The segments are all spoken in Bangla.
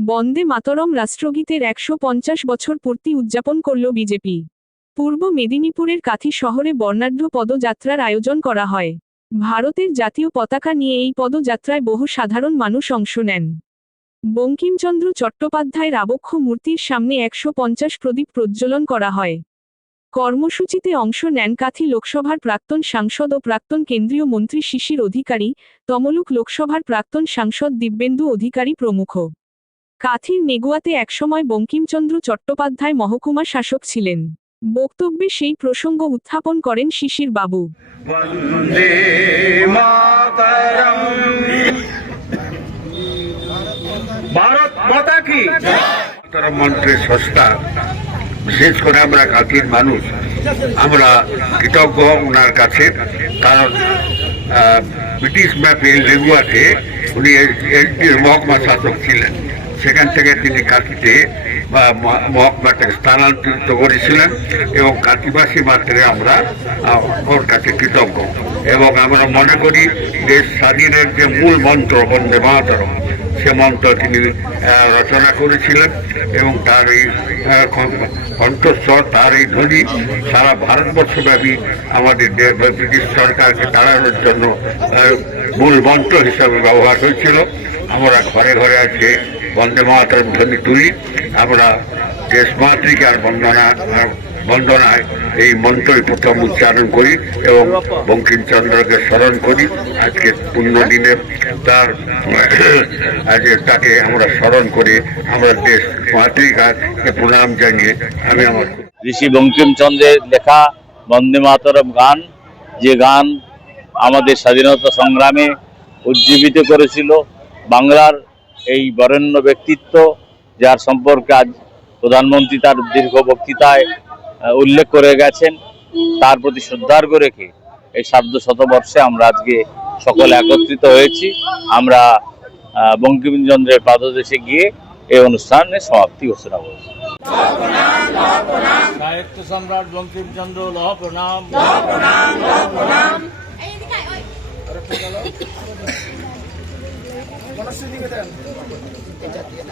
বন্দে মাতরম রাষ্ট্রগীতের একশো পঞ্চাশ বছর পূর্তি উদযাপন করল বিজেপি। পূর্ব মেদিনীপুরের কাথি শহরে বর্ণাঢ্য পদযাত্রার আয়োজন করা হয়। ভারতের জাতীয় পতাকা নিয়ে এই পদযাত্রায় বহু সাধারণ মানুষ অংশ নেন। বঙ্কিমচন্দ্র চট্টোপাধ্যায়ের আবক্ষ মূর্তির সামনে একশো পঞ্চাশ প্রদীপ প্রজ্বলন করা হয়। কর্মসূচিতে অংশ নেন কাথি লোকসভার প্রাক্তন সাংসদ ও প্রাক্তন কেন্দ্রীয় মন্ত্রী শিশির অধিকারী, তমলুক লোকসভার প্রাক্তন সাংসদ দিব্যেন্দু অধিকারী প্রমুখ। কাথির নেগুয়াতে একসময় বঙ্কিমচন্দ্র চট্টোপাধ্যায় মহকুমা শাসক ছিলেন। বক্তব্যে সেই প্রসঙ্গ উত্থাপন করেন শিশির বাবু মন্ত্রের সস্তা বিশেষ করে আমরা কাকির মানুষ, আমরা কৃতজ্ঞ ওনার কাছে। কারণ ব্রিটিশ ম্যাপে লেগুয়াতে উনি মহকুমা শাসক ছিলেন। সেখান থেকে তিনি কাকিতে বা মহকুমাটাকে স্থানান্তরিত করেছিলেন এবং কাকিবাসী মাত্রে আমরা ওর কাছে কৃতজ্ঞ। এবং আমরা মনে করি দেশ স্বাধীনের যে মূল মন্ত্র, বন্দে মাতরম, সে মন্ত্র তিনি রচনা করেছিলেন এবং তার এই কণ্ঠস্বর, তার এই ধ্বনি সারা ভারতবর্ষব্যাপী আমাদের ব্রিটিশ সরকারকে তাড়ানোর জন্য মূল মন্ত্র হিসাবে ব্যবহার হয়েছিল। আমরা ঘরে ঘরে আজকে বন্দে মাতরম ধ্বনি তুলি। আমরা দেশ মাতৃকার বন্দনা বন্দনায় এই মন্ত্রই প্রথম উচ্চারণ করি এবং বঙ্কিমচন্দ্রকে স্মরণ করি। আজকে পুণ্যদিনে তার আজকে তাকে আমরা স্মরণ করে। আমরা দেশ মাতৃকাকে প্রণাম জানিয়ে আমি আমার ঋষি বঙ্কিমচন্দ্রের লেখা বন্দে মাতরম গান, যে গান আমাদের স্বাধীনতা সংগ্রামে উজ্জীবিত করেছিল বাংলার এই বরেণ্য ব্যক্তিত্ব যার সম্পর্কে আজ প্রধানমন্ত্রী তার দীর্ঘ বক্তৃতায় উল্লেখ করে গেছেন তার প্রতি শ্রদ্ধার্ঘ রেখে এই সার্ধ শতবর্ষে আমরা আজকে সকলে একত্রিত হয়েছি। আমরা বঙ্কিমচন্দ্রের পাদদেশে গিয়ে এই অনুষ্ঠানের সমাপ্তি ঘোষণা করছি। সাহিত্য সম্রাট বঙ্কিমচন্দ্র লহ প্রণাম।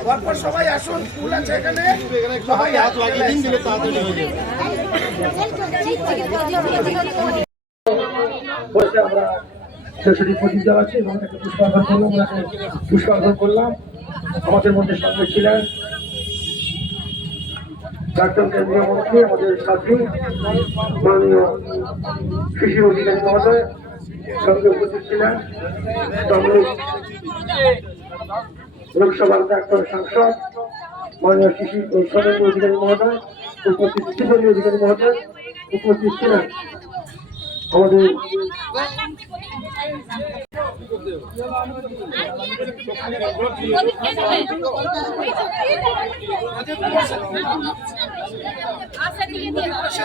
পরপর সবাই আসুন ফুল আছে এখানে। সবাই হাত লাগিয়ে দিন, দিলে আমরা শেষটি প্রদীপ জ্বালাচ্ছি এবং করলাম ওনাকে পুষ্পার্ঘন করলাম। আমাদের মধ্যে সঙ্গে ছিলেন প্রাক্তন কেন্দ্রীয় মন্ত্রী, আমাদের সাথী, মাননীয় কৃষি অধিকারী মহোদয়, সঙ্গে উপস্থিত ছিলেন। লোকসভার প্রাক্তন সাংসদ, মাননীয় ও সদস্য অধিকারী মহোদয়, উপস্থিত শিবনী অধিকারী মহোদয়, উপস্থিত ছিলেন আমাদের আচ্ছা